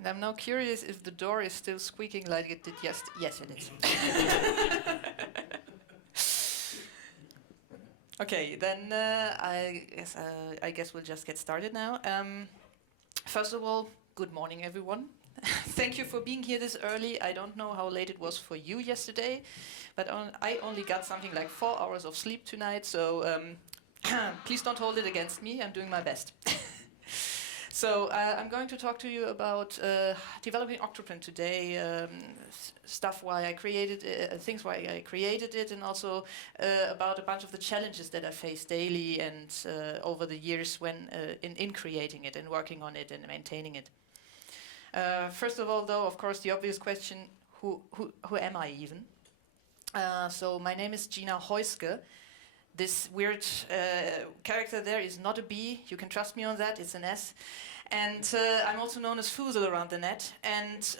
And I'm now curious if the door is still squeaking like it did yesterday. Yes, it is. Okay, then I guess we'll just get started now. First of all, good morning, everyone. Thank you for being here this early. I don't know how late it was for you yesterday, but I only got something like 4 hours of sleep tonight, so please don't hold it against me. I'm doing my best. So I'm going to talk to you about developing OctoPrint today, stuff why I created it, things why I created it, and also about a bunch of the challenges that I face daily and over the years when in creating it and working on it and maintaining it. First of all, though, of course, the obvious question: who am I even? So my name is Gina Häußge. This weird character there is not a B. You can trust me on that. It's an S. And I'm also known as Foozle around the net. And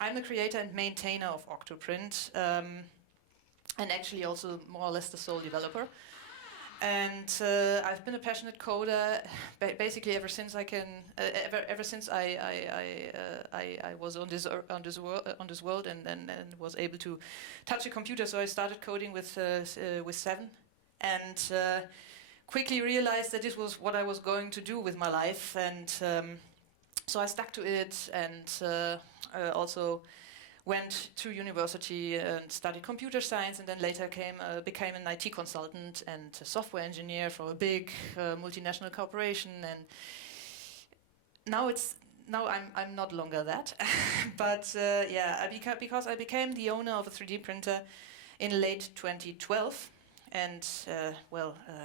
I'm the creator and maintainer of OctoPrint, and actually also more or less the sole developer. And I've been a passionate coder basically ever since I can, ever since I was on this world and was able to touch a computer. So I started coding with 7. And quickly realized that this was what I was going to do with my life, and so I stuck to it, and also went to university and studied computer science, and then later became an IT consultant and a software engineer for a big multinational corporation. And now I'm not longer that, but yeah, because I became the owner of a 3D printer in late 2012. And,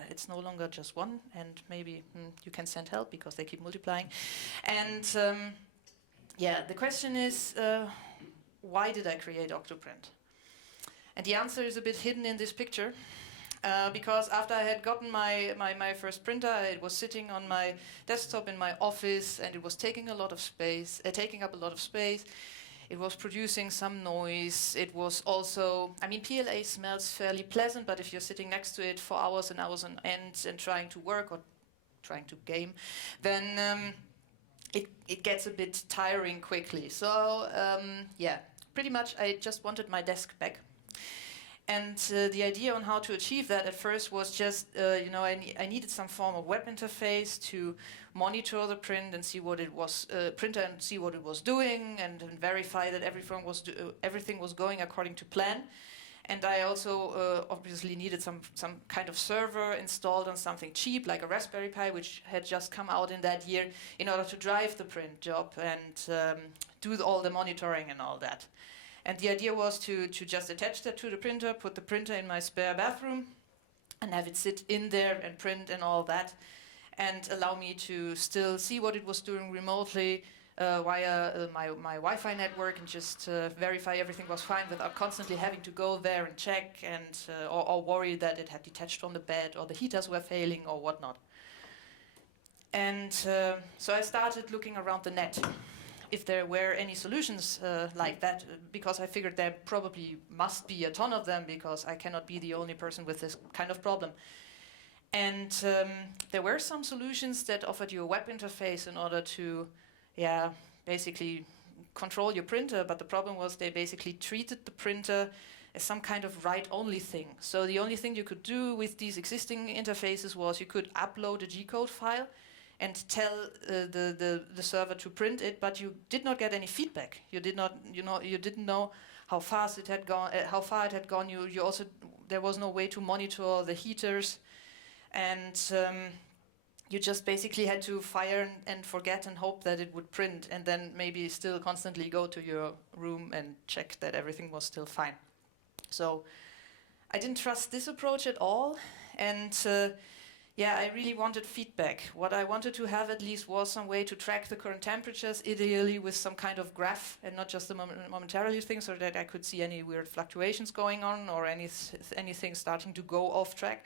it's no longer just one, and maybe you can send help because they keep multiplying. And, the question is, why did I create OctoPrint? And the answer is a bit hidden in this picture, because after I had gotten my first printer, it was sitting on my desktop in my office, and it was taking up a lot of space. It was producing some noise. It was also, PLA smells fairly pleasant, but if you're sitting next to it for hours and hours on end and trying to work or trying to game, then it gets a bit tiring quickly. So, pretty much I just wanted my desk back. And the idea on how to achieve that at first was just, I needed some form of web interface to monitor the print and see what it was, printer and see what it was doing, and verify that everything was going according to plan. And I also obviously needed some kind of server installed on something cheap, like a Raspberry Pi, which had just come out in that year, in order to drive the print job and do all the monitoring and all that. And the idea was to just attach that to the printer, put the printer in my spare bathroom, and have it sit in there and print and all that, and allow me to still see what it was doing remotely via my Wi-Fi network, and just verify everything was fine without constantly having to go there and check and or worry that it had detached from the bed or the heaters were failing or whatnot. And so I started looking around the net if there were any solutions like that, because I figured there probably must be a ton of them, because I cannot be the only person with this kind of problem. And there were some solutions that offered you a web interface in order to, basically control your printer, but the problem was they basically treated the printer as some kind of write-only thing. So the only thing you could do with these existing interfaces was you could upload a G-code file and tell the server to print it, but you did not get any feedback. You did not, you didn't know how fast it had gone, how far it had gone. You also, there was no way to monitor the heaters, and you just basically had to fire and forget and hope that it would print, and then maybe still constantly go to your room and check that everything was still fine. So I didn't trust this approach at all, and I really wanted feedback. What I wanted to have at least was some way to track the current temperatures, ideally with some kind of graph and not just the momentarily thing, so that I could see any weird fluctuations going on or anything starting to go off track.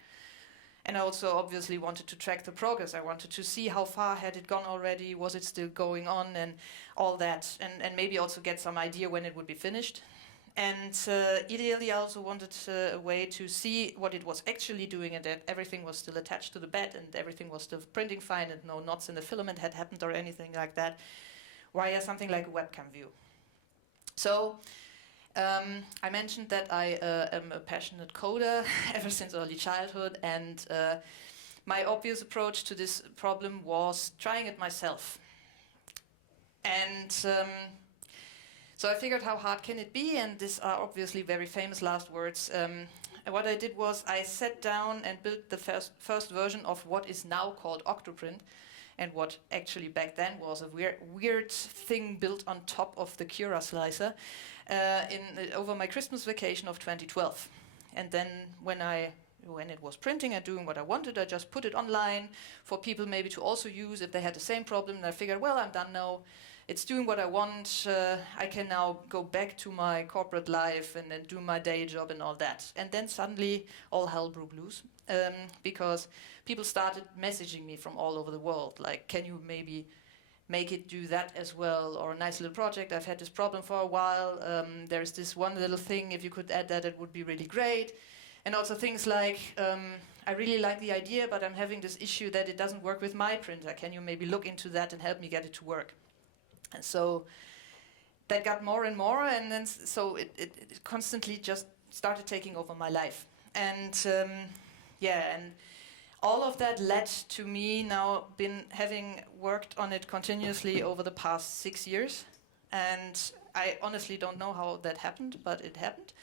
And I also obviously wanted to track the progress. I wanted to see how far had it gone already, was it still going on, and all that, and maybe also get some idea when it would be finished. And ideally I also wanted a way to see what it was actually doing, and that everything was still attached to the bed and everything was still printing fine and no knots in the filament had happened or anything like that, via something like a webcam view. So I mentioned that I am a passionate coder ever since early childhood, and my obvious approach to this problem was trying it myself. And so I figured, how hard can it be? And these are obviously very famous last words. What I did was I sat down and built the first version of what is now called OctoPrint, and what actually back then was a weird thing built on top of the Cura slicer over my Christmas vacation of 2012. And then when it was printing and doing what I wanted, I just put it online for people maybe to also use if they had the same problem. And I figured, well, I'm done now. It's doing what I want. I can now go back to my corporate life and then do my day job and all that. And then suddenly all hell broke loose because people started messaging me from all over the world. Like, can you maybe make it do that as well? Or a nice little project. I've had this problem for a while. There's this one little thing. If you could add that, it would be really great. And also things like, I really like the idea, but I'm having this issue that it doesn't work with my printer. Can you maybe look into that and help me get it to work? And so that got more and more, and then so it constantly just started taking over my life. And and all of that led to me now having worked on it continuously over the past 6 years. And I honestly don't know how that happened, but it happened.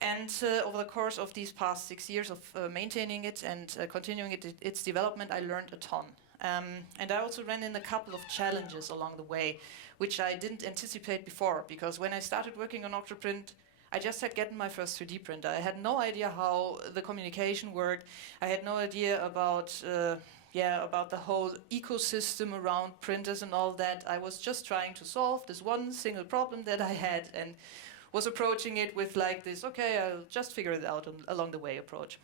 And over the course of these past 6 years of maintaining it and continuing its development, I learned a ton. And I also ran in a couple of challenges along the way, which I didn't anticipate before, because when I started working on OctoPrint, I just had gotten my first 3D printer. I had no idea how the communication worked. I had no idea about the whole ecosystem around printers and all that. I was just trying to solve this one single problem that I had, and was approaching it with like this, okay, I'll just figure it out along the way approach.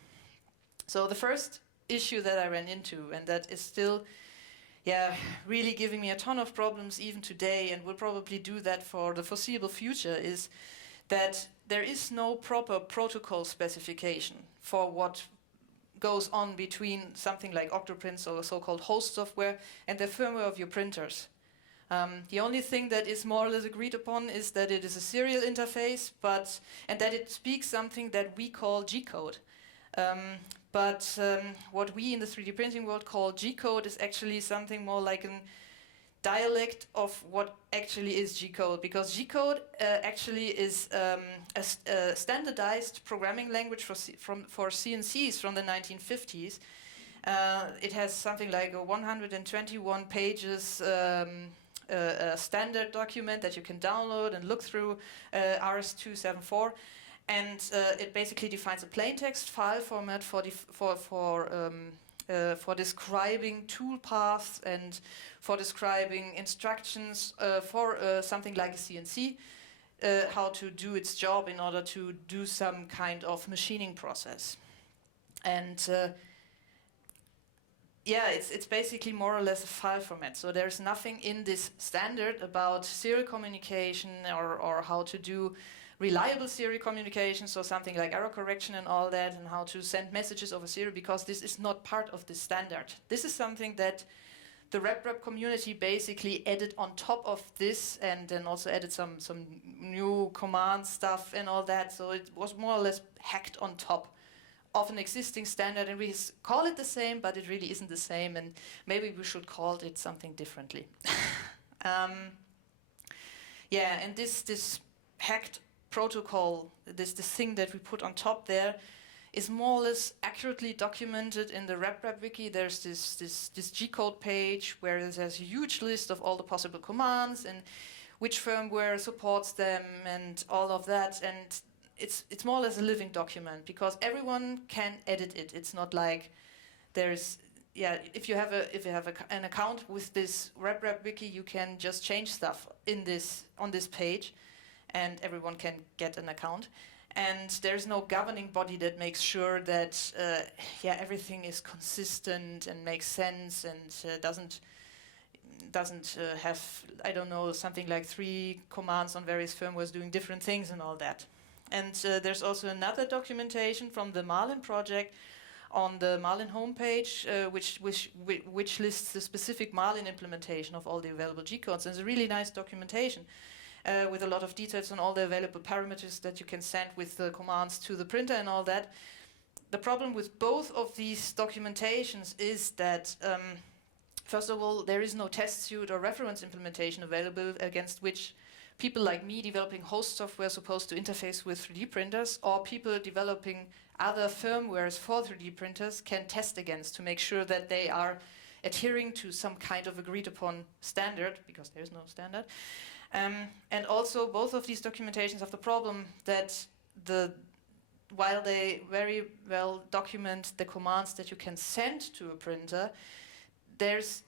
So the first issue that I ran into, and that is still really giving me a ton of problems even today, and will probably do that for the foreseeable future, is that there is no proper protocol specification for what goes on between something like OctoPrint, or so-called host software, and the firmware of your printers. The only thing that is more or less agreed upon is that it is a serial interface, and that it speaks something that we call G-code. But what we in the 3D printing world call G-code is actually something more like a dialect of what actually is G-code, because G-code actually is a standardized programming language for CNCs from the 1950s. It has something like a 121 pages a standard document that you can download and look through, RS-274. And it basically defines a plain text file format for describing toolpaths and for describing instructions for something like a CNC, how to do its job in order to do some kind of machining process. And it's basically more or less a file format. So there's nothing in this standard about serial communication or how to do reliable serial communication, so something like error correction and all that, and how to send messages over serial, because this is not part of the standard. This is something that the RepRap community basically added on top of this, and then also added some new command stuff and all that, so it was more or less hacked on top of an existing standard, and we call it the same, but it really isn't the same, and maybe we should call it something differently. And this hacked protocol, this thing that we put on top there, is more or less accurately documented in the RepRap wiki. There's this G-code page where there's a huge list of all the possible commands and which firmware supports them and all of that. And it's more or less a living document, because everyone can edit it. It's not like there's if you have an account with this RepRap wiki, you can just change stuff on this page, and everyone can get an account. And there's no governing body that makes sure that everything is consistent and makes sense and doesn't have, I don't know, something like 3 commands on various firmwares doing different things and all that. And there's also another documentation from the Marlin project on the Marlin homepage, which lists the specific Marlin implementation of all the available G-codes. And it's a really nice documentation with a lot of details on all the available parameters that you can send with the commands to the printer and all that. The problem with both of these documentations is that, first of all, there is no test suite or reference implementation available against which people like me developing host software are supposed to interface with 3D printers, or people developing other firmwares for 3D printers can test against to make sure that they are adhering to some kind of agreed upon standard, because there is no standard. And also, both of these documentations have the problem that while they very well document the commands that you can send to a printer, there's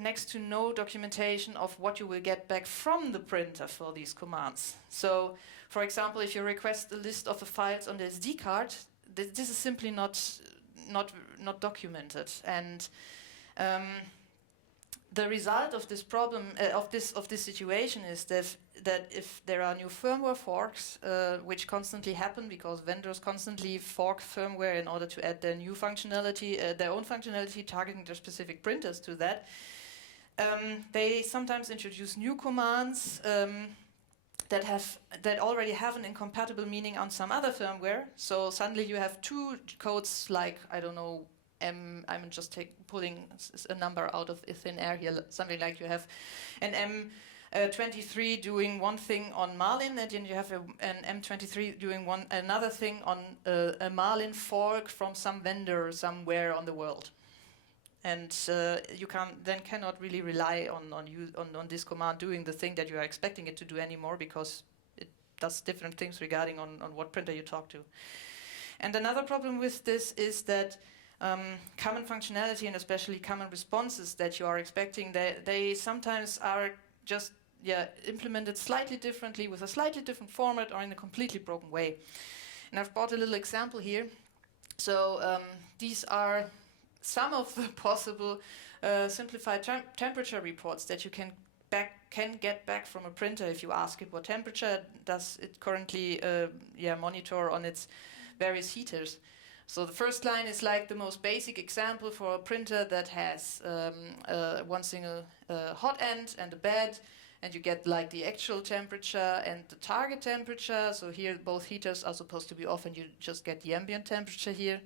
next to no documentation of what you will get back from the printer for these commands. So, for example, if you request a list of the files on the SD card, this is simply not documented. And the result of this problem, of this situation, is that if there are new firmware forks, which constantly happen because vendors constantly fork firmware in order to add their new functionality, their own functionality, targeting their specific printers to that, they sometimes introduce new commands that already have an incompatible meaning on some other firmware. So suddenly you have two codes like, I don't know, I'm just pulling a number out of thin air here, something like you have an M23 doing one thing on Marlin, and then you have an M23 doing another thing on a Marlin fork from some vendor somewhere on the world. And you cannot really rely on this command doing the thing that you are expecting it to do anymore, because it does different things regarding on what printer you talk to. And another problem with this is that common functionality and especially common responses that you are expecting, they sometimes are just implemented slightly differently with a slightly different format or in a completely broken way. And I've brought a little example here. So these are some of the possible simplified temperature reports that you can get back from a printer if you ask it what temperature does it currently monitor on its various heaters. So the first line is like the most basic example for a printer that has one single hot end and a bed, and you get like the actual temperature and the target temperature. So here both heaters are supposed to be off and you just get the ambient temperature here.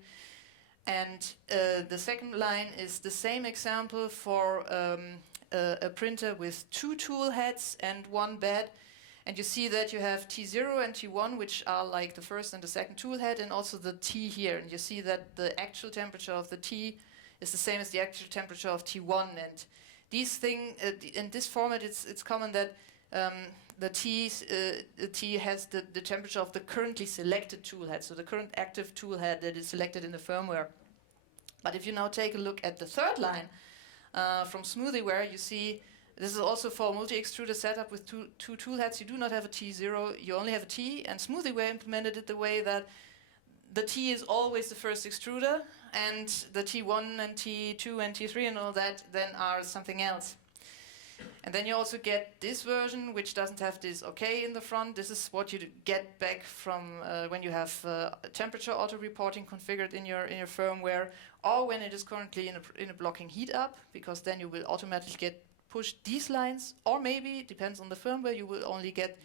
And the second line is the same example for a printer with two tool heads and one bed. And you see that you have T0 and T1, which are like the first and the second tool head, and also the T here. And you see that the actual temperature of the T is the same as the actual temperature of T1. And these things, in this format, it's common that the T has the temperature of the currently selected tool head, so the current active tool head that is selected in the firmware. But if you now take a look at the third line from SmoothieWare, you see this is also for a multi-extruder setup with two tool heads. You do not have a T0, you only have a T, and SmoothieWare implemented it the way that the T is always the first extruder, and the T1 and T2 and T3 and all that then are something else. And then you also get this version, which doesn't have this OK in the front. This is what you get back from when you have temperature auto-reporting configured in your firmware, or when it is currently in a blocking heat up, because then you will automatically get pushed these lines, or maybe, it depends on the firmware, you will only get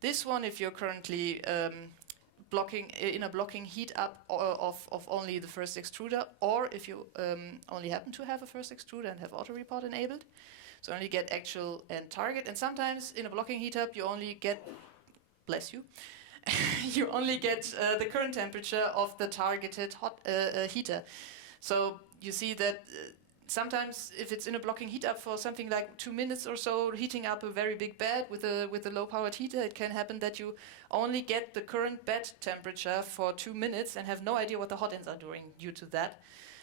this one if you're currently in a blocking heat up of only the first extruder, or if you only happen to have a first extruder and have auto-report enabled. So only get actual and target. And sometimes in a blocking heat up, you only get, bless you, you only get the current temperature of the targeted hot heater. So you see that sometimes if it's in a blocking heat up for something like 2 minutes or so, heating up a very big bed with a low-powered heater, it can happen that you only get the current bed temperature for 2 minutes and have no idea what the hot ends are doing due to that,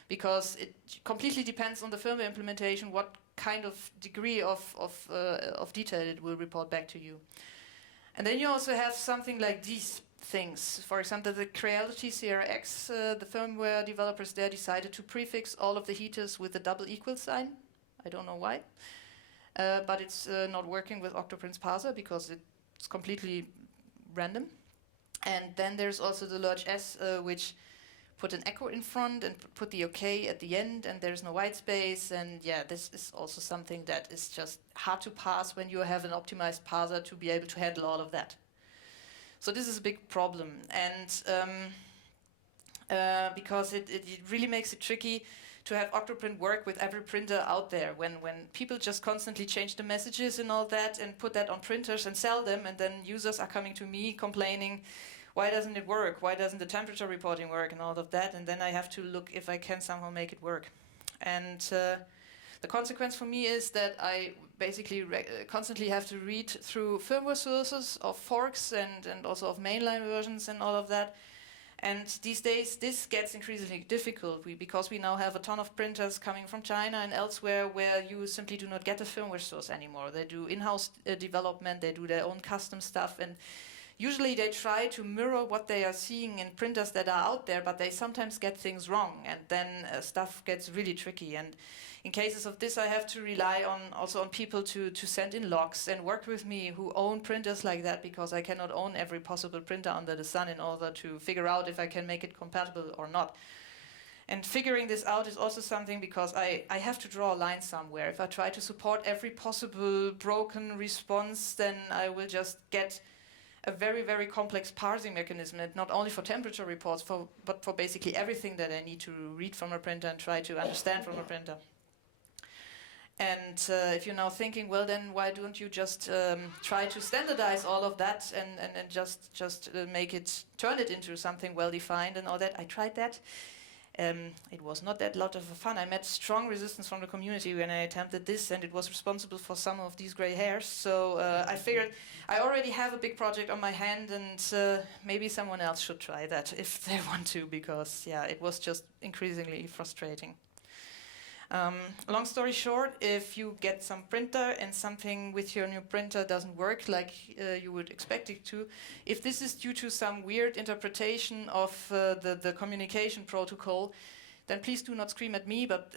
because it completely depends on the firmware implementation what kind of degree of detail it will report back to you. And then you also have something like these things. For example, the Creality CRX, the firmware developers there decided to prefix all of the heaters with a double equal sign. I don't know why. But it's not working with OctoPrint's parser because it's completely random. And then there's also the Lurch S, which put an echo in front and put the OK at the end, and there's no white space. And yeah, this is also something that is just hard to parse when you have an optimized parser to be able to handle all of that. So this is a big problem, and because it really makes it tricky to have OctoPrint work with every printer out there when people just constantly change the messages and all that and put that on printers and sell them, and then users are coming to me complaining, why doesn't it work? Why doesn't the temperature reporting work and all of that? And then I have to look if I can somehow make it work. And the consequence for me is that I basically constantly have to read through firmware sources of forks and also of mainline versions and all of that. And these days, this gets increasingly difficult because we now have a ton of printers coming from China and elsewhere where you simply do not get a firmware source anymore. They do in-house development, they do their own custom stuff, and usually they try to mirror what they are seeing in printers that are out there, but they sometimes get things wrong, and then stuff gets really tricky. And in cases of this, I have to rely also on people to send in logs and work with me who own printers like that, because I cannot own every possible printer under the sun in order to figure out if I can make it compatible or not. And figuring this out is also something because I have to draw a line somewhere. If I try to support every possible broken response, then I will just get a very, very complex parsing mechanism, and not only for temperature reports, but for basically everything that I need to read from a printer and try to understand from a printer. And if you're now thinking, well, then why don't you just try to standardize all of that and just turn it into something well-defined and all that? I tried that. It was not that lot of fun. I met strong resistance from the community when I attempted this, and it was responsible for some of these gray hairs. So I figured I already have a big project on my hand, and maybe someone else should try that if they want to, because yeah, it was just increasingly frustrating. Long story short, if you get some printer and something with your new printer doesn't work like you would expect it to, if this is due to some weird interpretation of the communication protocol, then please do not scream at me, but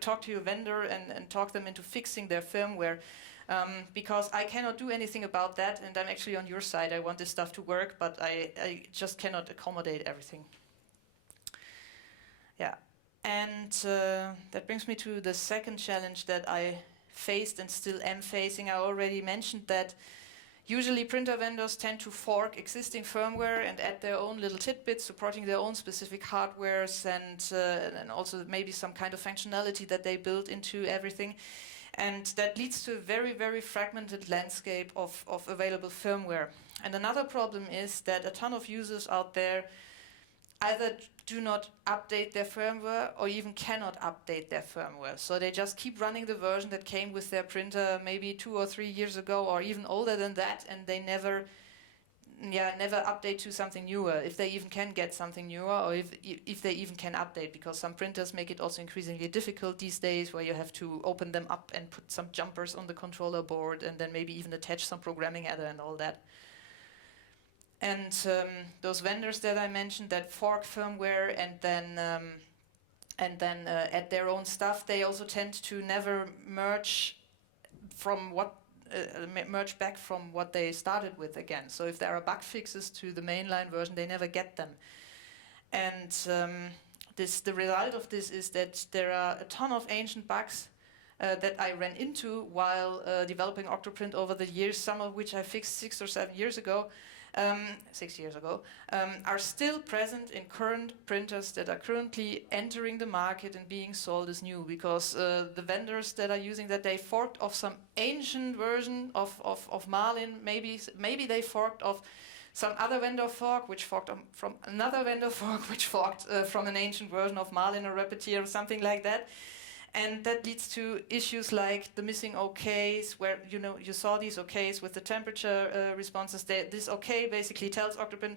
talk to your vendor and talk them into fixing their firmware, because I cannot do anything about that, and I'm actually on your side. I want this stuff to work, but I just cannot accommodate everything. Yeah. And that brings me to the second challenge that I faced and still am facing. I already mentioned that usually printer vendors tend to fork existing firmware and add their own little tidbits, supporting their own specific hardwares and also maybe some kind of functionality that they build into everything. And that leads to a very, very fragmented landscape of available firmware. And another problem is that a ton of users out there either do not update their firmware or even cannot update their firmware. So they just keep running the version that came with their printer maybe 2 or 3 years ago, or even older than that, and they never update to something newer, if they even can get something newer, or if they even can update, because some printers make it also increasingly difficult these days, where you have to open them up and put some jumpers on the controller board and then maybe even attach some programming adder and all that. And those vendors that I mentioned that fork firmware and then add their own stuff, they also tend to never merge back from what they started with again. So if there are bug fixes to the mainline version, they never get them. And the result of this is that there are a ton of ancient bugs that I ran into while developing OctoPrint over the years, some of which I fixed 6 or 7 years ago. 6 years ago, are still present in current printers that are currently entering the market and being sold as new, because the vendors that are using that, they forked off some ancient version of Marlin. Maybe they forked off some other vendor fork, which forked from another vendor fork, which forked from an ancient version of Marlin or Repetier or something like that. And that leads to issues like the missing OKs, where you saw these OKs with the temperature responses. This OK basically tells OctoPrint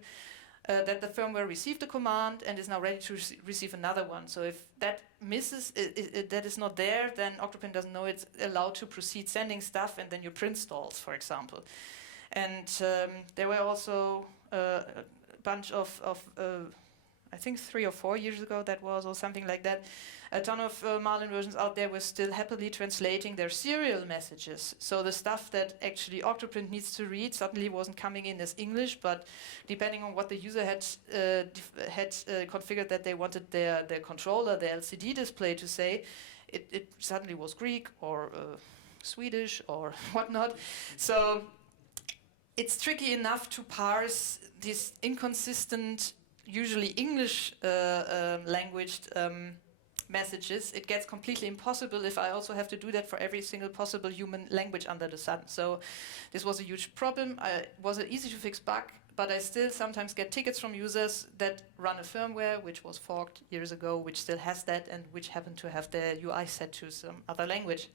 that the firmware received a command and is now ready to receive another one. So if that misses, that is not there, then OctoPrint doesn't know it's allowed to proceed sending stuff, and then your print stalls, for example. And there were also a bunch of I think 3 or 4 years ago that was, or something like that, a ton of Marlin versions out there were still happily translating their serial messages. So the stuff that actually OctoPrint needs to read suddenly wasn't coming in as English, but depending on what the user had configured that they wanted their controller, their LCD display to say, it suddenly was Greek or Swedish or whatnot. So it's tricky enough to parse these inconsistent, usually English languaged messages. It gets completely impossible if I also have to do that for every single possible human language under the sun. So this was a huge problem. It was an easy to fix bug, but I still sometimes get tickets from users that run a firmware which was forked years ago, which still has that and which happened to have their UI set to some other language.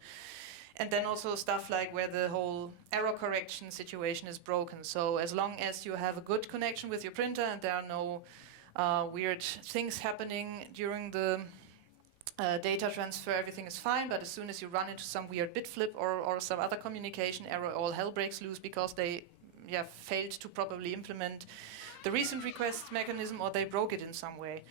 And then also stuff like where the whole error correction situation is broken. So as long as you have a good connection with your printer and there are no weird things happening during the data transfer, everything is fine. But as soon as you run into some weird bit flip or some other communication error, all hell breaks loose because they failed to properly implement the recent request mechanism or they broke it in some way.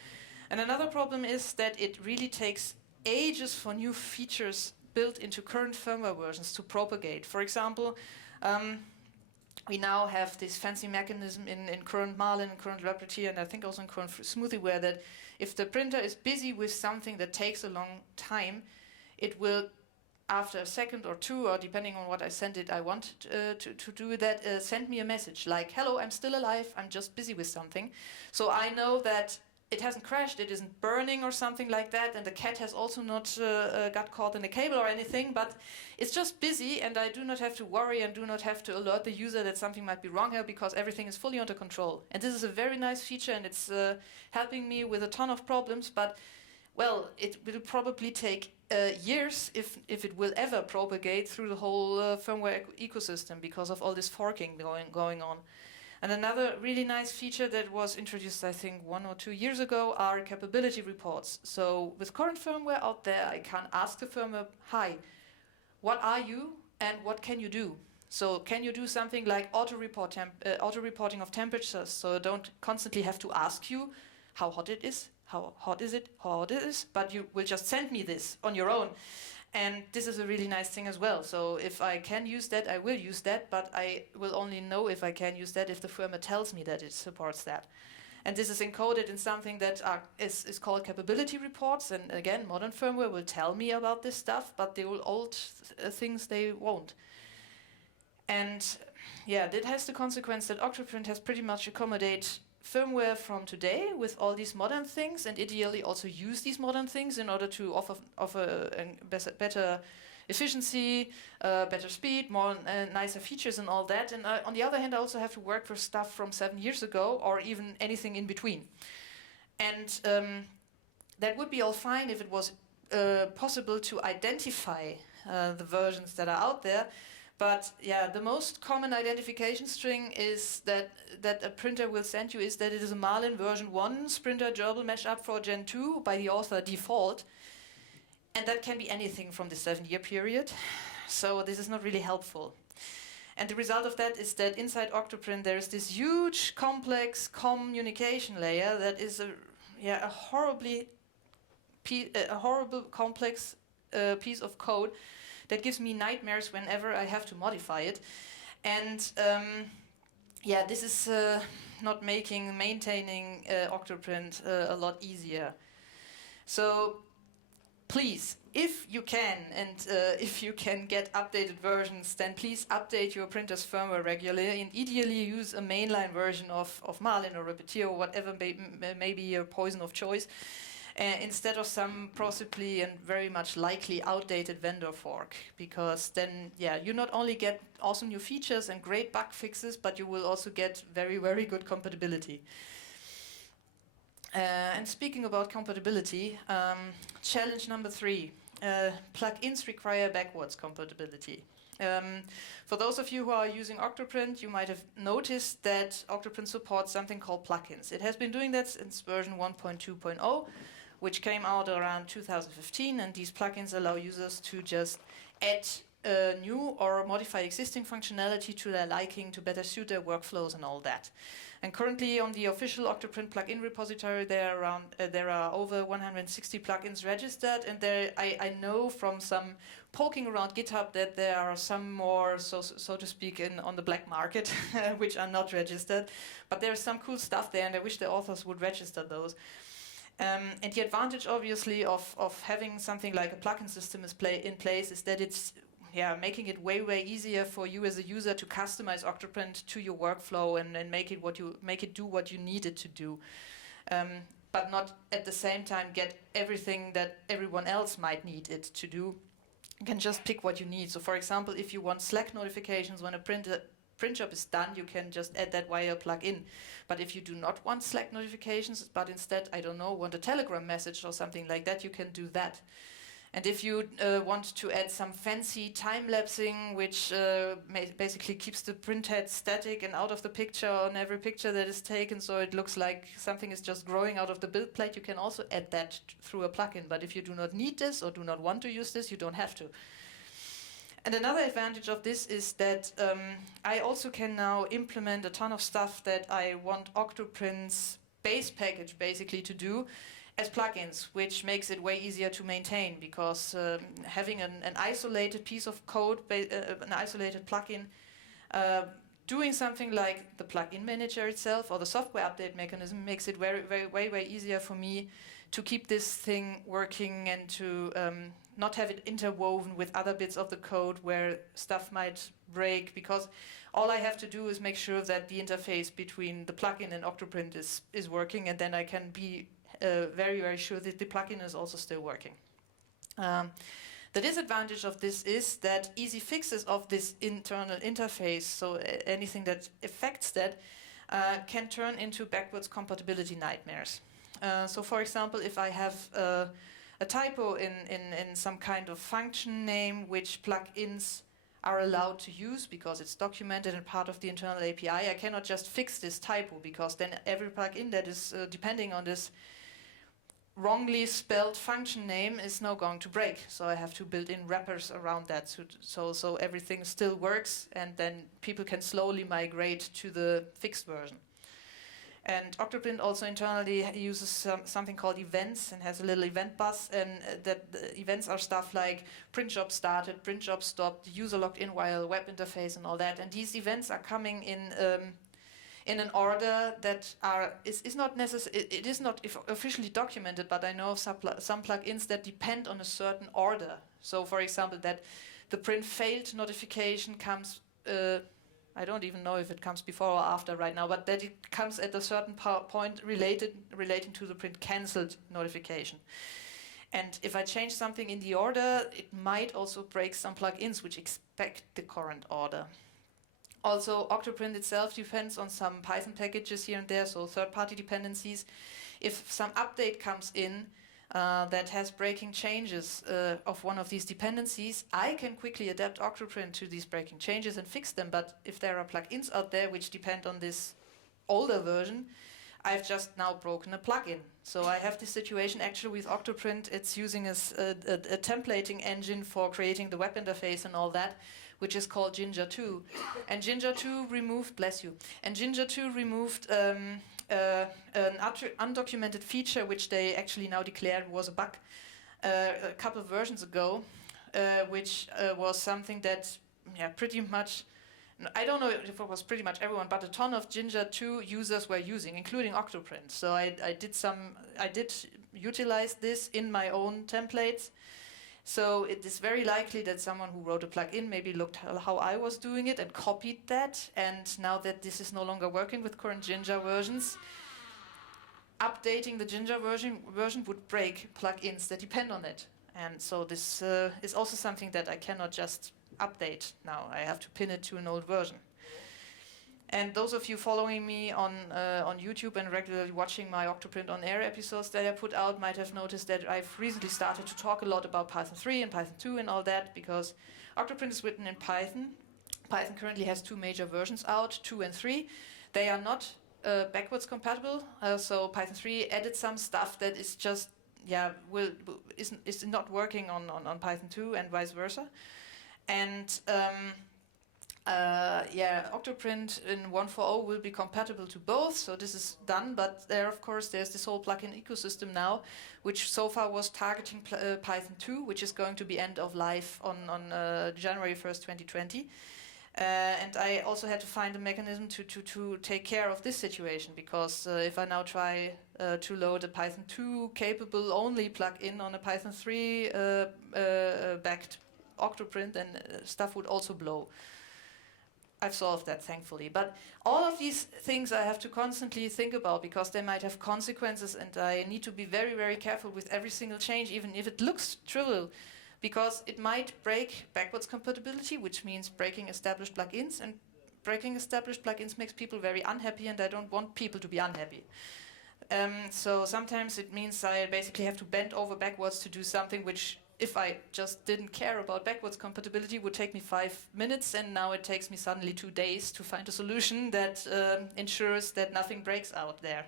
And another problem is that it really takes ages for new features built into current firmware versions to propagate. For example, we now have this fancy mechanism in current Marlin and current Repetier, and I think also in current SmoothieWare, that if the printer is busy with something that takes a long time, it will, after a second or two, or depending on what I send it, I want to do that, send me a message like, hello, I'm still alive, I'm just busy with something. So I know that it hasn't crashed, it isn't burning or something like that, and the cat has also not got caught in the cable or anything, but it's just busy, and I do not have to worry and do not have to alert the user that something might be wrong here because everything is fully under control. And this is a very nice feature, and it's helping me with a ton of problems, but, well, it will probably take years if it will ever propagate through the whole firmware ecosystem because of all this forking going on. And another really nice feature that was introduced, I think, 1 or 2 years ago are capability reports. So with current firmware out there, I can ask the firmware, hi, what are you and what can you do? So can you do something like auto-reporting of temperatures, so I don't constantly have to ask you how hot it is, how hot is it, how hot it is, but you will just send me this on your own. And this is a really nice thing as well. So if I can use that, I will use that, but I will only know if I can use that if the firmware tells me that it supports that. And this is encoded in something that is called capability reports. And again, modern firmware will tell me about this stuff, but the old things they won't. And yeah, that has the consequence that OctoPrint has pretty much accommodated firmware from today with all these modern things, and ideally also use these modern things in order to offer a better efficiency, better speed, more nicer features and all that. And on the other hand, I also have to work for stuff from 7 years ago or even anything in between. And that would be all fine if it was possible to identify the versions that are out there. But yeah, the most common identification string is that a printer will send you is that it is a Marlin version 1 Sprinter gerbil mashup for Gen 2 by the author default. And that can be anything from the 7-year period. So this is not really helpful. And the result of that is that inside OctoPrint there is this huge complex communication layer that is a horrible complex piece of code that gives me nightmares whenever I have to modify it. And this is not maintaining OctoPrint a lot easier. So please, if you can, and if you can get updated versions, then please update your printer's firmware regularly, and ideally use a mainline version of Marlin or Repetier or whatever may be your poison of choice, instead of some possibly and very much likely outdated vendor fork. Because then, you not only get awesome new features and great bug fixes, but you will also get very, very good compatibility. And speaking about compatibility, challenge number 3, plugins require backwards compatibility. For those of you who are using OctoPrint, you might have noticed that OctoPrint supports something called plugins. It has been doing that since version 1.2.0, which came out around 2015, and these plugins allow users to just add new or modify existing functionality to their liking to better suit their workflows and all that. And currently on the official OctoPrint plugin repository, there are over 160 plugins registered, and I know from some poking around GitHub that there are some more, so to speak, on the black market, which are not registered. But there's some cool stuff there, and I wish the authors would register those. And the advantage, obviously, of having something like a plugin system in place is that it's making it way easier for you as a user to customize OctoPrint to your workflow and make it do what you need it to do, but not at the same time get everything that everyone else might need it to do. You can just pick what you need. So, for example, if you want Slack notifications when a print job is done, you can just add that via a plugin. But if you do not want Slack notifications, but instead, I don't know, want a Telegram message or something like that, you can do that. And if you want to add some fancy time-lapsing, which basically keeps the printhead static and out of the picture on every picture that is taken, so it looks like something is just growing out of the build plate, you can also add that through a plugin. But if you do not need this or do not want to use this, you don't have to. And another advantage of this is that I also can now implement a ton of stuff that I want OctoPrint's base package basically to do as plugins, which makes it way easier to maintain, because having an isolated piece of code, an isolated plugin, doing something like the plugin manager itself or the software update mechanism makes it way easier for me to keep this thing working and to not have it interwoven with other bits of the code where stuff might break, because all I have to do is make sure that the interface between the plugin and OctoPrint is working, and then I can be very sure that the plugin is also still working. The disadvantage of this is that easy fixes of this internal interface, so anything that affects that, can turn into backwards compatibility nightmares. So for example, if I have a typo in some kind of function name which plugins are allowed to use because it's documented and part of the internal API, I cannot just fix this typo, because then every plugin that is depending on this wrongly spelled function name is now going to break. So I have to build in wrappers around that so everything still works, and then people can slowly migrate to the fixed version. And OctoPrint also internally uses something called events and has a little event bus, and that the events are stuff like print job started, print job stopped, user logged in via the web interface and all that. And these events are coming in an order that is not necessary. It is not officially documented, but I know of some plugins that depend on a certain order. So, for example, that the print failed notification comes. I don't even know if it comes before or after right now, but that it comes at a certain point relating to the print cancelled notification. And if I change something in the order, it might also break some plugins which expect the current order. Also, OctoPrint itself depends on some Python packages here and there, so third-party dependencies. If some update comes in that has breaking changes of one of these dependencies, I can quickly adapt OctoPrint to these breaking changes and fix them. But if there are plugins out there which depend on this older version, I've just now broken a plugin. So I have this situation actually with OctoPrint. It's using a templating engine for creating the web interface and all that, which is called Ginger 2. And Ginger 2 removed, bless you, and Ginger 2 removed an undocumented feature which they actually now declared was a bug a couple of versions ago, which was something that pretty much, I don't know if it was pretty much everyone, but a ton of Ginger 2 users were using, including OctoPrint. So I did utilize this in my own templates. So it is very likely that someone who wrote a plugin maybe looked how I was doing it and copied that. And now that this is no longer working with current Ginger versions, updating the Ginger version would break plugins that depend on it. And so this is also something that I cannot just update now. I have to pin it to an old version. And those of you following me on YouTube and regularly watching my OctoPrint on Air episodes that I put out might have noticed that I've recently started to talk a lot about Python 3 and Python 2 and all that, because OctoPrint is written in Python. Python currently has two major versions out, 2 and 3. They are not backwards compatible, so Python 3 added some stuff that is just, is not working on Python 2 and vice versa. And OctoPrint in 1.4.0 will be compatible to both, so this is done, but there, of course, there's this whole plugin ecosystem now, which so far was targeting Python 2, which is going to be end of life on January 1st, 2020. And I also had to find a mechanism to take care of this situation, because if I now try to load a Python 2 capable only plugin on a Python 3 backed OctoPrint, then stuff would also blow. I've solved that, thankfully. But all of these things I have to constantly think about, because they might have consequences, and I need to be very, very careful with every single change, even if it looks trivial, because it might break backwards compatibility, which means breaking established plugins, and breaking established plugins makes people very unhappy, and I don't want people to be unhappy. So sometimes it means I basically have to bend over backwards to do something which, if I just didn't care about backwards compatibility, would take me 5 minutes, and now it takes me suddenly 2 days to find a solution that ensures that nothing breaks out there.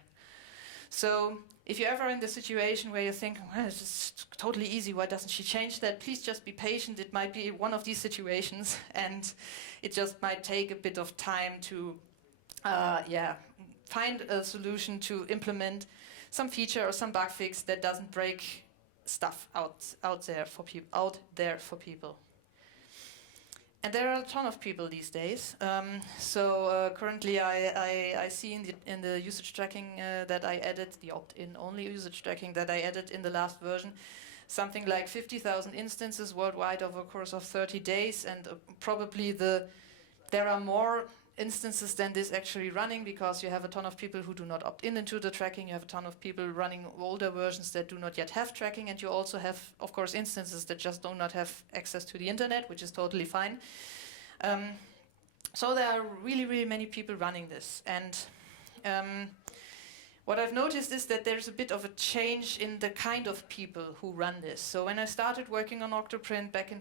So if you're ever in the situation where you think, well, it's just totally easy, why doesn't she change that? Please just be patient. It might be one of these situations, and it just might take a bit of time to find a solution to implement some feature or some bug fix that doesn't break stuff out there for people. And there are a ton of people these days. Currently I see in the usage tracking that I added, the opt-in only usage tracking that I added in the last version, something like 50,000 instances worldwide over a course of 30 days, and probably there are more instances than this actually running, because you have a ton of people who do not opt in into the tracking, you have a ton of people running older versions that do not yet have tracking, and you also have, of course, instances that just do not have access to the internet, which is totally fine. So there are really, really many people running this, and what I've noticed is that there's a bit of a change in the kind of people who run this. So when I started working on OctoPrint back in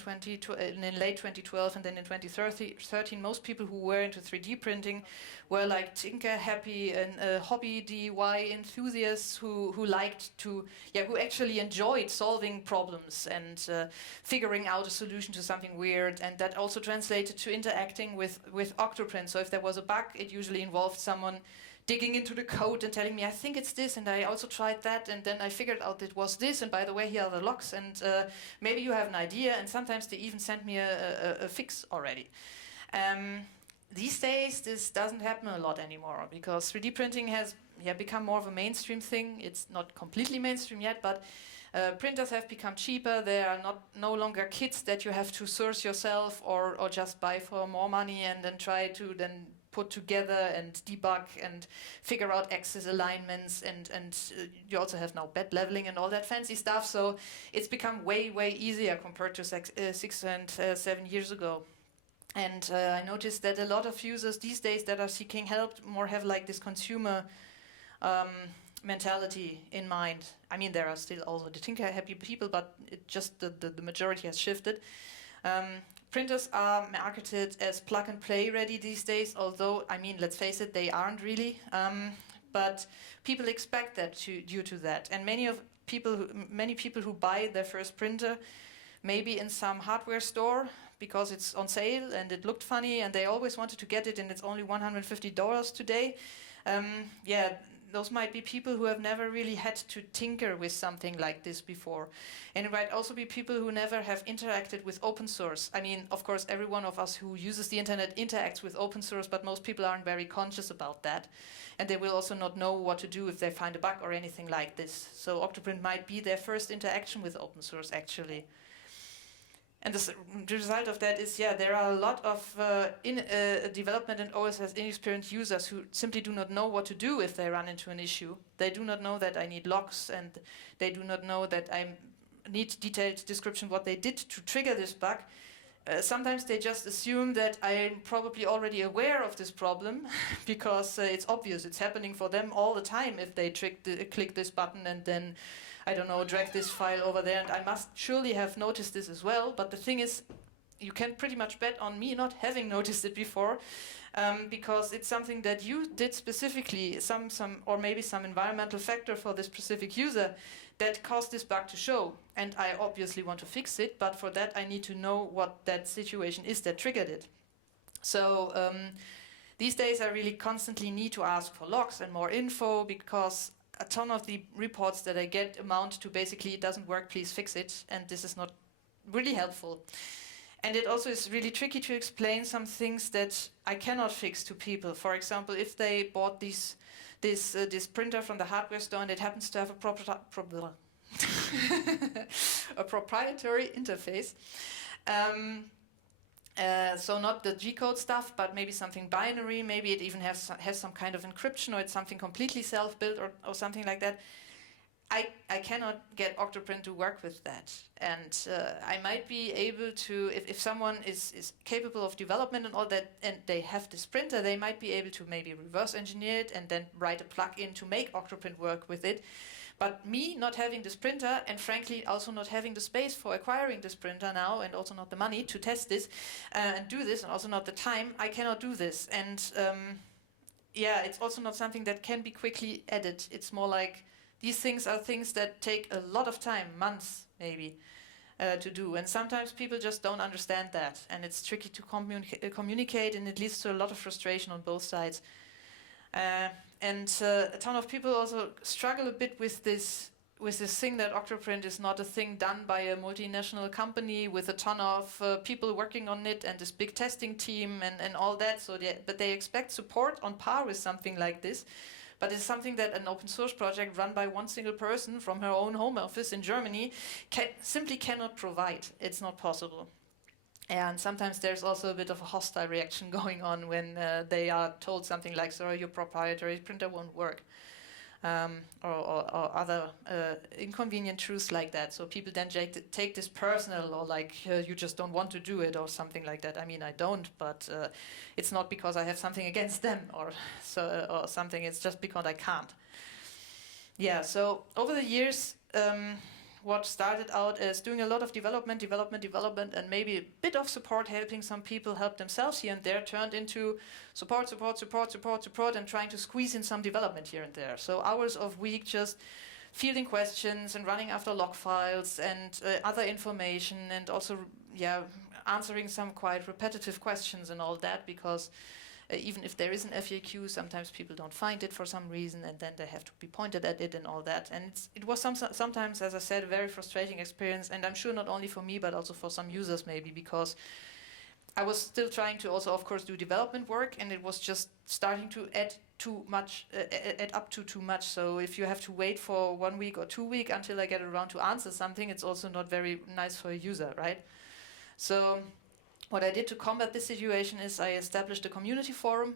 late 2012 and then in 2013, most people who were into 3D printing were like tinker happy and hobby DIY enthusiasts who liked to, who actually enjoyed solving problems and figuring out a solution to something weird, and that also translated to interacting with OctoPrint. So if there was a bug, it usually involved someone digging into the code and telling me, I think it's this, and I also tried that, and then I figured out it was this, and by the way, here are the logs, and maybe you have an idea, and sometimes they even send me a fix already. These days, this doesn't happen a lot anymore, because 3D printing has become more of a mainstream thing. It's not completely mainstream yet, but printers have become cheaper. There are no longer kits that you have to source yourself or just buy for more money and then try to then put together and debug and figure out axis alignments, and you also have now bed leveling and all that fancy stuff. So it's become way, way easier compared to 6 and 7 years ago. And I noticed that a lot of users these days that are seeking help more have like this consumer mentality in mind. I mean, there are still also the tinker happy people, but it just the majority has shifted. Printers are marketed as plug and play ready these days, although, I mean, let's face it, they aren't really. But people expect that due to that. And many people who buy their first printer, maybe in some hardware store, because it's on sale and it looked funny and they always wanted to get it and it's only $150 today. Those might be people who have never really had to tinker with something like this before. And it might also be people who never have interacted with open source. I mean, of course, every one of us who uses the internet interacts with open source, but most people aren't very conscious about that. And they will also not know what to do if they find a bug or anything like this. So OctoPrint might be their first interaction with open source, actually. And the result of that is, there are a lot of development and OSS inexperienced users who simply do not know what to do if they run into an issue. They do not know that I need logs, and they do not know that I need detailed description what they did to trigger this bug. Sometimes they just assume that I'm probably already aware of this problem because it's obvious, it's happening for them all the time if they click this button and then, I don't know, drag this file over there, and I must surely have noticed this as well. But the thing is, you can pretty much bet on me not having noticed it before, because it's something that you did specifically, or maybe some environmental factor for this specific user that caused this bug to show. And I obviously want to fix it, but for that I need to know what that situation is that triggered it. So these days I really constantly need to ask for logs and more info, because a ton of the reports that I get amount to basically, it doesn't work, please fix it, and this is not really helpful. And it also is really tricky to explain some things that I cannot fix to people. For example, if they bought this printer from the hardware store and it happens to have a proprietary interface, so not the G-code stuff, but maybe something binary, maybe it even has some kind of encryption, or it's something completely self-built or something like that. I cannot get OctoPrint to work with that. And I might be able to, if someone is capable of development and all that, and they have this printer, they might be able to maybe reverse engineer it and then write a plugin to make OctoPrint work with it. But me not having this printer, and frankly also not having the space for acquiring this printer now, and also not the money to test this and do this, and also not the time, I cannot do this. And yeah, it's also not something that can be quickly added. It's more like, these things are things that take a lot of time, months maybe, to do. And sometimes people just don't understand that. And it's tricky to communicate, and it leads to a lot of frustration on both sides. And a ton of people also struggle a bit with this thing that OctoPrint is not a thing done by a multinational company with a ton of people working on it and this big testing team and all that. But they expect support on par with something like this. But it's something that an open source project run by one single person from her own home office in Germany simply cannot provide. It's not possible. And sometimes there's also a bit of a hostile reaction going on when they are told something like, sorry, your proprietary printer won't work. Or other inconvenient truths like that. So people then take this personal, or like, you just don't want to do it, or something like that. I mean, I don't, but it's not because I have something against them or something. It's just because I can't. Yeah, so over the years, what started out as doing a lot of development, and maybe a bit of support, helping some people help themselves here and there, turned into support, and trying to squeeze in some development here and there. So hours of week just fielding questions and running after log files and other information, and also answering some quite repetitive questions and all that, because even if there is an FAQ, sometimes people don't find it for some reason, and then they have to be pointed at it and all that. And it was sometimes, as I said, a very frustrating experience, and I'm sure not only for me, but also for some users maybe, because I was still trying to also, of course, do development work, and it was just starting to add up to too much. So if you have to wait for 1 week or 2 weeks until I get around to answer something, it's also not very nice for a user, right? So what I did to combat this situation is I established a community forum,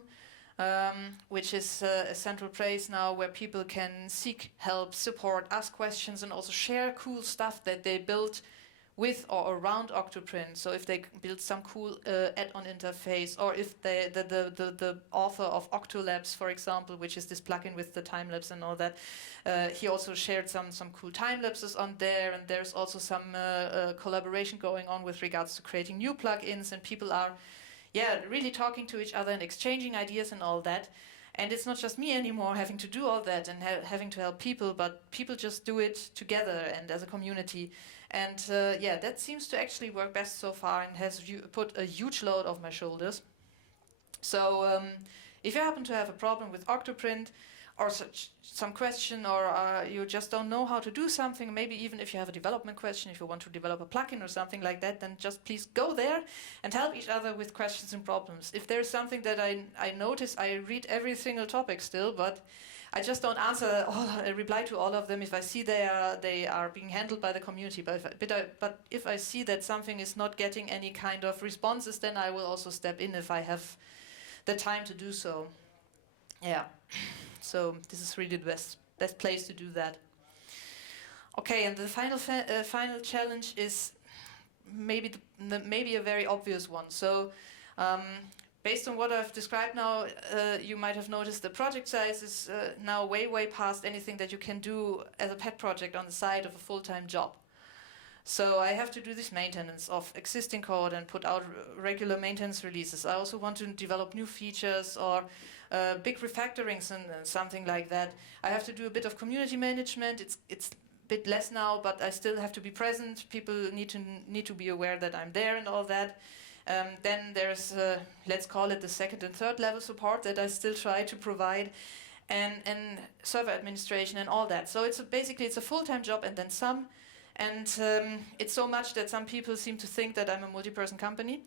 which is a central place now where people can seek help, support, ask questions, and also share cool stuff that they built with or around OctoPrint. So if they build some cool add-on interface, or if the author of Octolabs, for example, which is this plugin with the time lapse and all that, he also shared some cool time lapses on there, and there's also some collaboration going on with regards to creating new plugins, and people are really talking to each other and exchanging ideas and all that. And it's not just me anymore having to do all that and having to help people, but people just do it together and as a community. And that seems to actually work best so far, and has put a huge load off my shoulders. So if you happen to have a problem with OctoPrint, or some question, or you just don't know how to do something, maybe even if you have a development question, if you want to develop a plugin or something like that, then just please go there and help each other with questions and problems. If there's something that I notice, I read every single topic still, but I just don't reply to all of them if I see they are being handled by the community. But if I see that something is not getting any kind of responses, then I will also step in if I have the time to do so. Yeah. So this is really the best place to do that. Okay, and the final challenge is maybe a very obvious one. So based on what I've described now, you might have noticed the project size is now way past anything that you can do as a pet project on the side of a full-time job. So I have to do this maintenance of existing code and put out regular maintenance releases. I also want to develop new features or big refactorings and something like that. I have to do a bit of community management. It's bit less now, but I still have to be present. People need to be aware that I'm there and all that. Then there's, let's call it the second and third level support that I still try to provide, and server administration and all that. So basically it's a full-time job and then some. And it's so much that some people seem to think that I'm a multi-person company.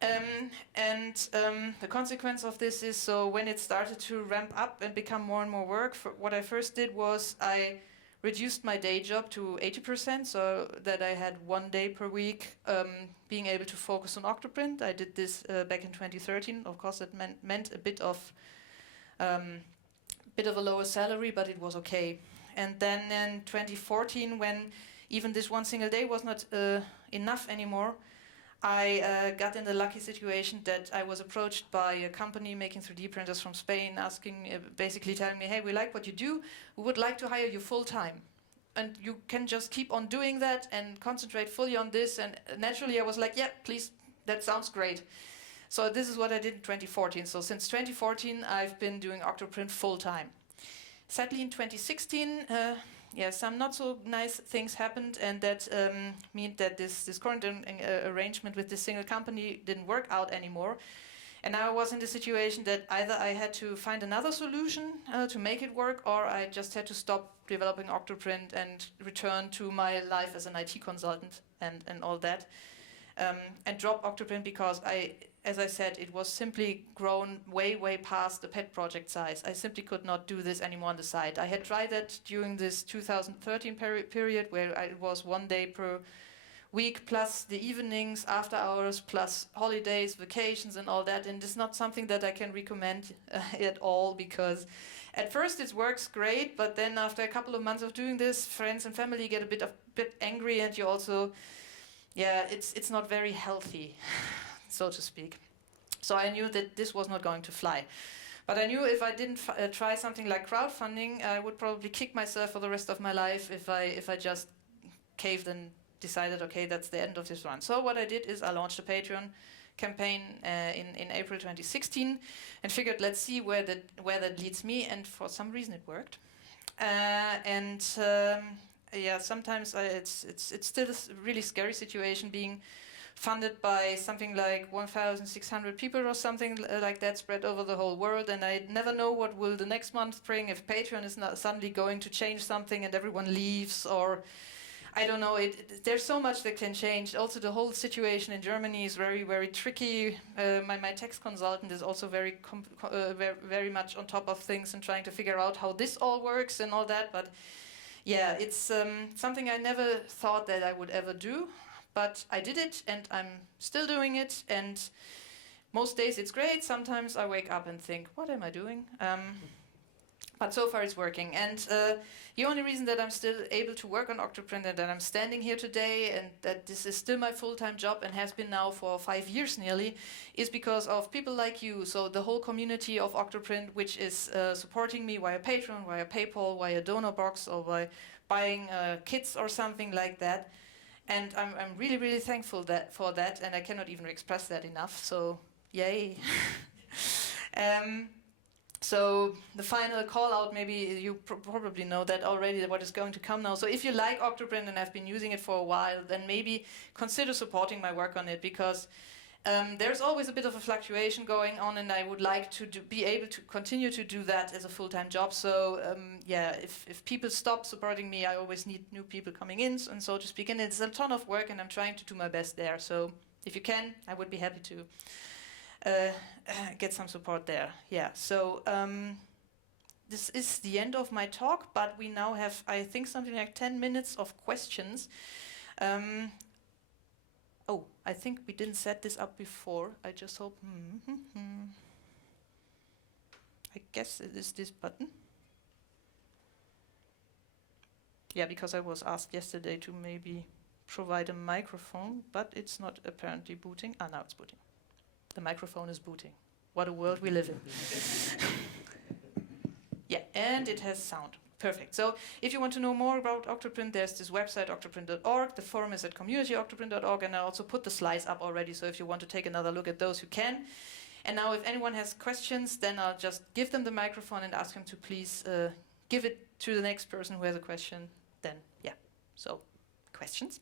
The consequence of this is, so when it started to ramp up and become more and more work, what I first did was I reduced my day job to 80%, so that I had 1 day per week being able to focus on OctoPrint. I did this back in 2013. Of course, it meant a bit of a lower salary, but it was okay. And then in 2014, when even this one single day was not enough anymore, I got in the lucky situation that I was approached by a company making 3D printers from Spain, asking, basically telling me, hey, we like what you do, we would like to hire you full-time. And you can just keep on doing that and concentrate fully on this. And naturally I was like, yeah, please, that sounds great. So this is what I did in 2014. So since 2014, I've been doing OctoPrint full-time. Sadly, in 2016, some not so nice things happened, and that meant that this current arrangement with this single company didn't work out anymore. And now I was in the situation that either I had to find another solution to make it work, or I just had to stop developing OctoPrint and return to my life as an IT consultant and all that, and drop OctoPrint because as I said, it was simply grown way past the pet project size. I simply could not do this anymore on the side. I had tried that during this 2013 period where it was 1 day per week plus the evenings, after hours, plus holidays, vacations and all that. And it's not something that I can recommend at all, because at first it works great, but then after a couple of months of doing this, friends and family get a bit angry, and you also, it's not very healthy, so to speak. So I knew that this was not going to fly. But I knew if I didn't try something like crowdfunding, I would probably kick myself for the rest of my life if I just caved and decided, okay, that's the end of this run. So what I did is I launched a Patreon campaign in April 2016 and figured, let's see where that leads me. And for some reason it worked. Sometimes it's still a really scary situation being funded by something like 1,600 people or something like that, spread over the whole world, and I never know what will the next month bring, if Patreon is not suddenly going to change something and everyone leaves, or I don't know. There's so much that can change. Also, the whole situation in Germany is very tricky. My tax consultant is also very much on top of things and trying to figure out how this all works and all that. But yeah, it's something I never thought that I would ever do. But I did it, and I'm still doing it, and most days it's great. Sometimes I wake up and think, what am I doing? But so far it's working. And the only reason that I'm still able to work on OctoPrint and that I'm standing here today and that this is still my full-time job and has been now for 5 years nearly is because of people like you. So the whole community of OctoPrint, which is supporting me via Patreon, via PayPal, via donor box, or by buying kits or something like that. And I'm really thankful for that, and I cannot even express that enough, so yay. So the final call out, maybe you probably know that already, what is going to come now. So if you like OctoPrint and have been using it for a while, then maybe consider supporting my work on it, because there's always a bit of a fluctuation going on, and I would like to be able to continue to do that as a full-time job. So if people stop supporting me, I always need new people coming in, and so to speak. And it's a ton of work, and I'm trying to do my best there. So if you can, I would be happy to get some support there. Yeah. So this is the end of my talk, but we now have, I think, something like 10 minutes of questions. Oh, I think we didn't set this up before. I just hope. I guess it is this button. Yeah, because I was asked yesterday to maybe provide a microphone, but it's not apparently booting. Ah, now it's booting. The microphone is booting. What a world we live in. Yeah, and it has sound. Perfect. So if you want to know more about OctoPrint, there's this website, octoprint.org. The forum is at community.octoprint.org, and I also put the slides up already, so if you want to take another look at those, you can. And now if anyone has questions, then I'll just give them the microphone and ask them to please give it to the next person who has a question. then yeah. So, questions?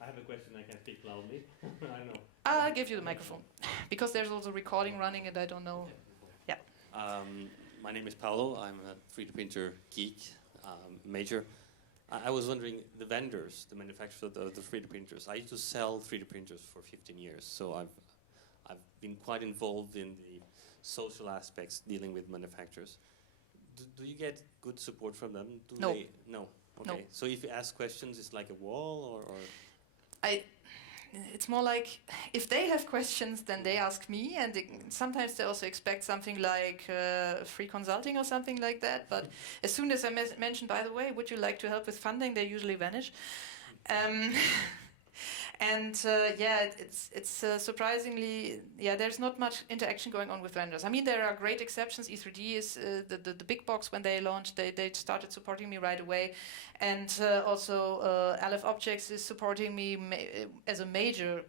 I have a question. I can speak loudly. I know. I'll give you the microphone because there's also recording running, and I don't know. Yeah. My name is Paolo. I'm a 3D printer geek, major. I was wondering, the vendors, the manufacturers of the 3D printers. I used to sell 3D printers for 15 years, so I've been quite involved in the social aspects dealing with manufacturers. Do you get good support from them? No. No. Okay. No. So if you ask questions, it's like a wall, or? It's more like if they have questions, then they ask me, and sometimes they also expect something like free consulting or something like that. But as soon as I mention, by the way, would you like to help with funding, they usually vanish. It's surprisingly, there's not much interaction going on with vendors. I mean, there are great exceptions. E3D is the big box. When they launched, they started supporting me right away. And also Aleph Objects is supporting me as a major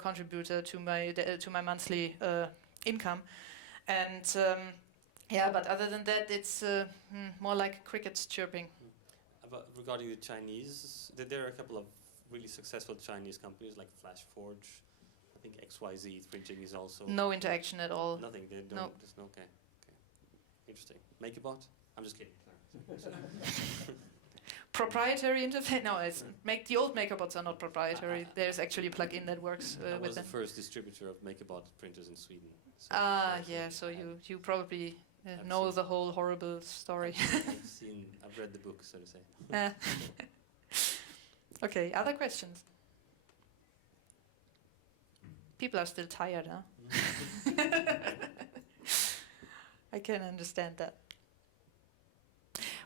contributor to my monthly income. And but other than that, it's more like crickets chirping. Regarding the Chinese, there are a couple of really successful Chinese companies like FlashForge. I think XYZ printing is also... No interaction at all. Nothing, they don't... No. Okay. Interesting. MakerBot? I'm just kidding. Proprietary interface? No, the old MakerBots are not proprietary. There's actually a plugin that works with them. I was the first distributor of MakerBot printers in Sweden. So you probably know the whole horrible story. I've read the book, so to say. Okay, other questions? People are still tired, huh? I can understand that.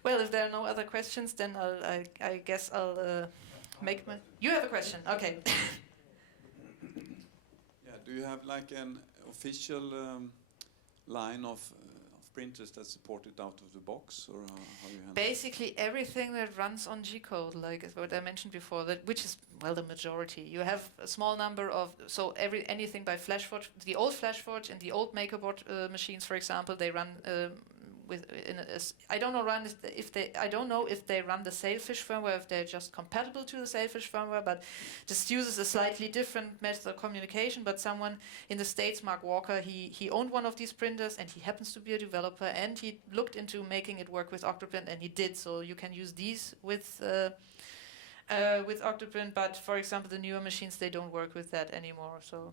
Well, if there are no other questions, then I guess I'll make my... You have a question, okay. Do you have like an official line of printers that support it out of the box, or how you handle basically everything that runs on G-code, like what I mentioned before, which is the majority. You have a small number of anything by FlashForge, the old FlashForge and the old MakerBot machines, for example, they run I don't know if they run the Sailfish firmware, if they're just compatible to the Sailfish firmware, but this uses a slightly different method of communication. But someone in the States, Mark Walker, he owned one of these printers, and he happens to be a developer, and he looked into making it work with OctoPrint, and he did. So you can use these with OctoPrint, but for example, the newer machines, they don't work with that anymore. So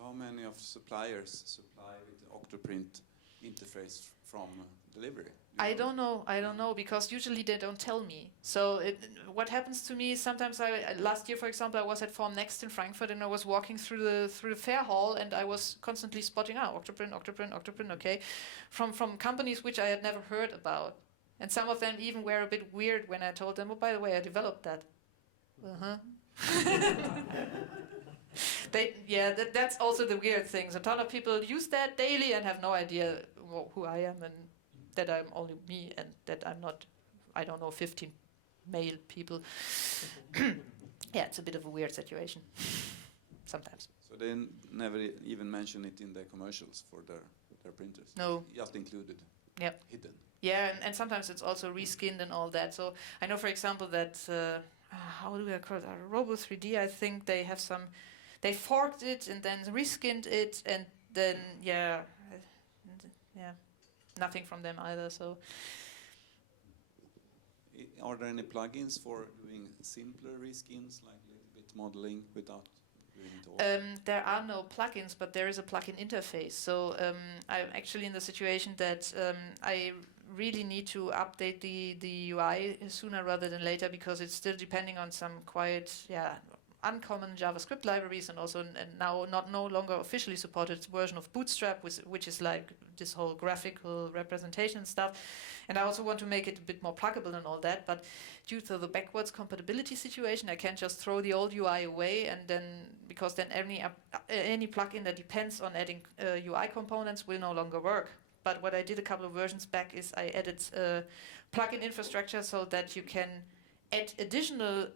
how many of suppliers supply with the OctoPrint interface from delivery? I don't know, because usually they don't tell me. So what happens to me sometimes, last year, for example, I was at Form Next in Frankfurt, and I was walking through the fair hall, and I was constantly spotting OctoPrint, okay, from companies which I had never heard about. And some of them even were a bit weird when I told them, oh, by the way, I developed that. That's also the weird things. A ton of people use that daily and have no idea who I am, and that I'm only me, and that I'm not, 15 male people. It's a bit of a weird situation sometimes. So they never even mention it in their commercials for their printers? No. Just included? Yep. Hidden? Yeah, and sometimes it's also reskinned and all that. So I know, for example, that, how do I call it? Robo 3D, I think they have they forked it and then reskinned it, and then, nothing from them either. So, are there any plugins for doing simpler reskins, like a little bit modeling without doing it all? There are no plugins, but there is a plugin interface. So I'm actually in the situation that I really need to update the UI sooner rather than later, because it's still depending on some quite uncommon JavaScript libraries, and also now no longer officially supported version of Bootstrap, which is like this whole graphical representation stuff. And I also want to make it a bit more pluggable and all that, but due to the backwards compatibility situation, I can't just throw the old UI away, and then because then any plugin that depends on adding UI components will no longer work. But what I did a couple of versions back is I added plugin infrastructure so that you can add additional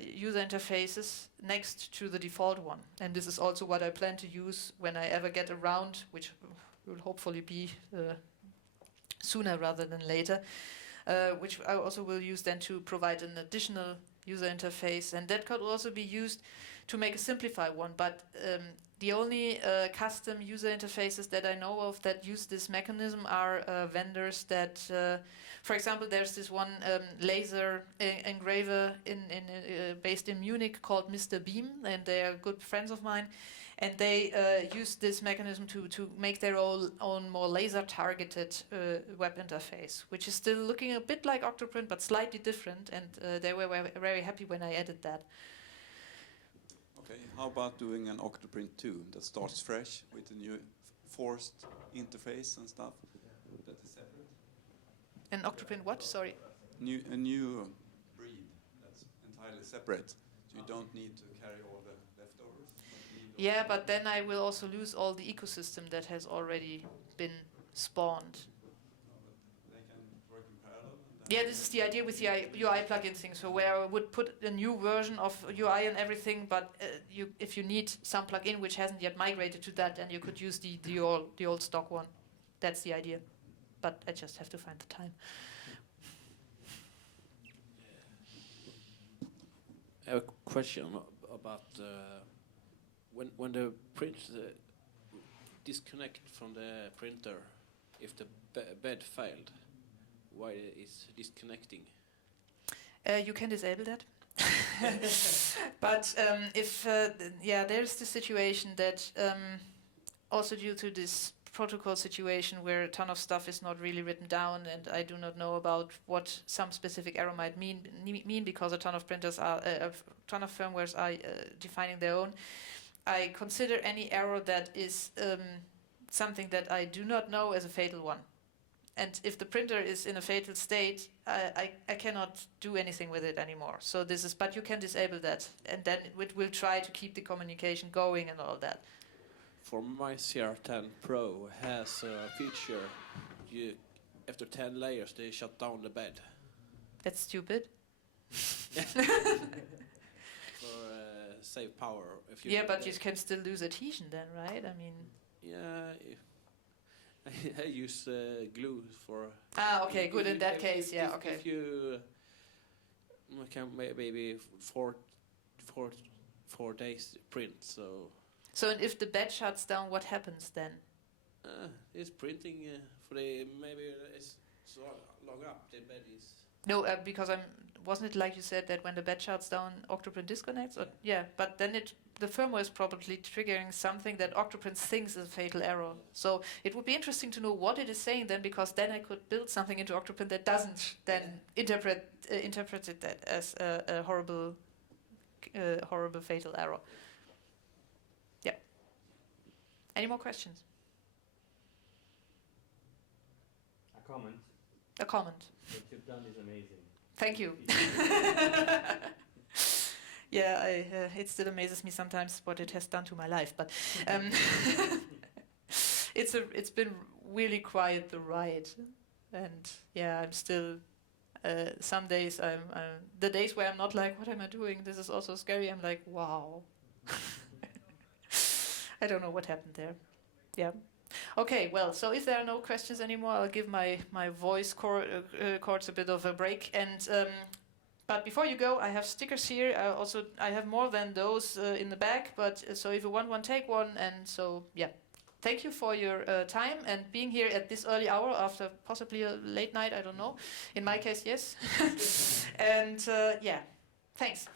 user interfaces next to the default one. And this is also what I plan to use when I ever get around, which will hopefully be sooner rather than later, which I also will use then to provide an additional user interface, and that could also be used to make a simplified one, but the only custom user interfaces that I know of that use this mechanism are vendors that, for example, there's this one laser engraver based in Munich called Mr. Beam, and they are good friends of mine, and they use this mechanism to make their own more laser-targeted web interface, which is still looking a bit like OctoPrint, but slightly different, and they were very happy when I added that. Okay, how about doing an OctoPrint 2 that starts fresh with a new forced interface and stuff? That is separate. An OctoPrint what? Sorry. A new breed that's entirely separate. So you don't need to carry all the leftovers. Yeah, but then I will also lose all the ecosystem that has already been spawned. Yeah, this is the idea with the UI plugin thing. So where I would put a new version of UI and everything, but if you need some plugin which hasn't yet migrated to that, then you could use the old stock one. That's the idea. But I just have to find the time. I have a question about when the print disconnect from the printer, if the bed failed. Why is disconnecting? You can disable that. But if there's the situation that also due to this protocol situation where a ton of stuff is not really written down, and I do not know about what some specific error might mean because a ton of printers are a ton of firmwares are defining their own. I consider any error that is something that I do not know as a fatal one. And if the printer is in a fatal state, I cannot do anything with it anymore. So this is, but you can disable that, and then it will try to keep the communication going and all that. For my CR10 Pro has a feature, after 10 layers they shut down the bed. That's stupid. For save power. If you but you can still lose adhesion then, right? I mean. Yeah. I use glue for. Okay, good. In that case, yeah, okay. If you can maybe four days print, so. So if the bed shuts down, what happens then? It's printing for the maybe it's so long up the bed is. No, because wasn't it like you said that when the bed shuts down, OctoPrint disconnects? Or, but then the firmware is probably triggering something that OctoPrint thinks is a fatal error. So it would be interesting to know what it is saying then, because then I could build something into OctoPrint that doesn't then interpret that as a horrible fatal error. Yeah. Any more questions? A comment. A comment. What you've done is amazing. Thank you. It still amazes me sometimes what it has done to my life, but it's been really quite the ride, and I'm still. Some days the days where I'm not like, what am I doing? This is also scary. I'm like, wow. I don't know what happened there. Yeah. Okay, well, so if there are no questions anymore, I'll give my voice cords a bit of a break. And but before you go, I have stickers here. I have more than those in the back. But so if you want one, take one. And so thank you for your time and being here at this early hour after possibly a late night. I don't know. In my case, yes. And thanks.